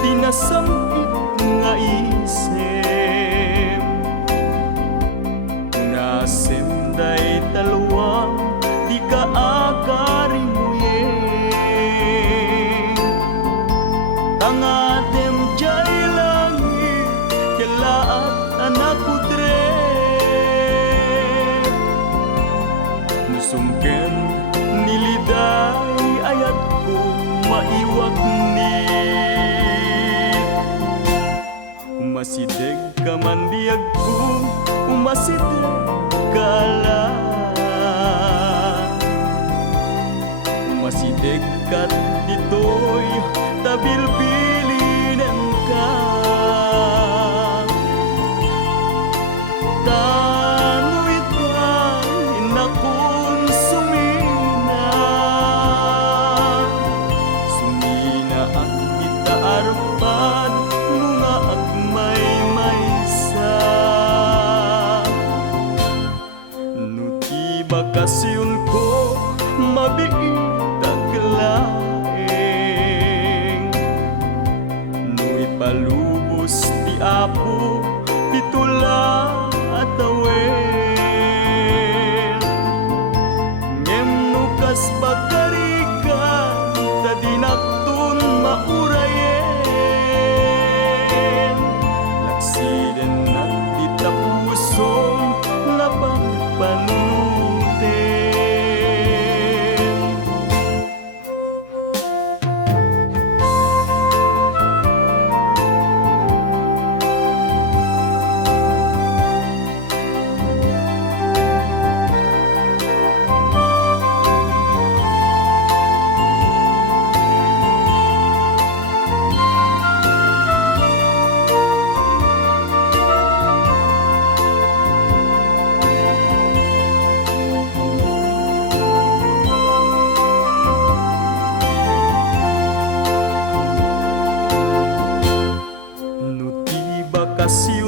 tinasampit nga isip. Nasenday talwang di ka akarimuyeng. Tangatem jay langit kelaat anak putre. Musungken niliday ayat ko maiwag ni. Umasideg ka man diag ko, umasideg ka lang. Umasideg ka ditoy, tabilbilinen ka. Tano'y tayo na kung sumina. Sumina ang itaarpan mga agmay maysa. Nuti bakasyon ko mabiit aglaeng. Nu'y palubos ti Apo pitula at awen. Ngem nukas pagkarikan tadinaktun maurayen. Laksiden at titapusong napagpanuten. Nuti bakasyon